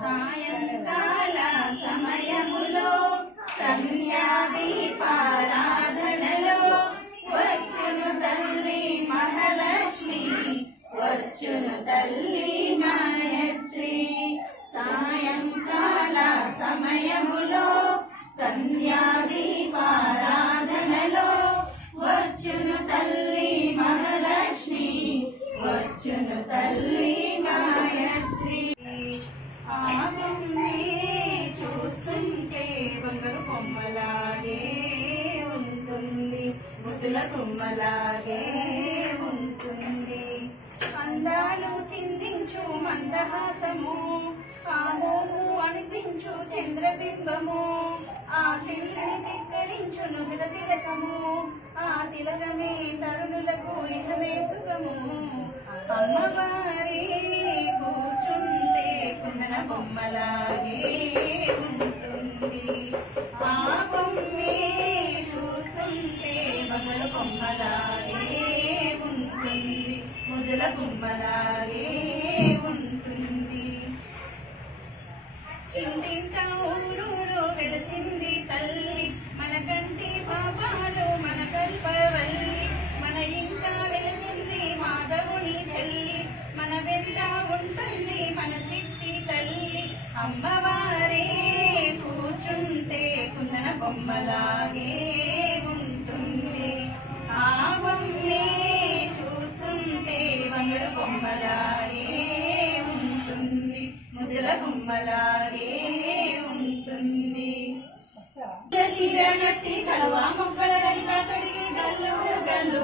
సాయంకాల సమయములో సంధ్యాదీపారాధనలో వచ్చును తల్లి మహాలక్ష్మి, వచ్చును తల్లి గాయత్రి. సాయంకాల సమయములో సంధ్యాదీపారాధనలో వచ్చును తల్లి మహాలక్ష్మి, వచ్చును తల్లి గాయత్రి. ఆమె చూస్తుంటే బంగారు కొమ్మలాగే ఉంటుంది, ముద్దుల కొమ్మలాగే ఉంటుంది. అందాలు చిందించు మందహాసము, ఆమోము అనిపించు చంద్రబింబము, ఆ చంద్రుని తిక్కరించును తిలకము, ఆ తిలకమే తరుణులకు ఇహమే సుఖము. అమ్మవారి కూర్చుంటే కుందన బొమ్మలాగే ఉంటుంది, ఆ బొమ్మే చూస్తుంటే బంగారు బొమ్మలాగే ఉంటుంది, ముద్దుల బొమ్మలాగే ఉంటుంది. ఇంటింట ఊరూరు వెలసింది తల్లి, మన కంటి పాపాలు మన కల్పవల్లి, మన ఇంకా వెలసింది మాధవుని చెల్లి, మన వెంట ఉంటుంది మన చిట్టి తల్లి. అమ్మవారే కూర్చుంటే కుందన బొమ్మలాగే ఉంటుంది, ఆ బొమ్మే చూస్తుంటే బంగారు బొమ్మలాగే ఉంటుంది, ముద్దుల గుమ్మలాగే ఉంటుంది. చీర కట్టి కలవా మొక్కల రంగా తొడిగి గల్లు గల్లు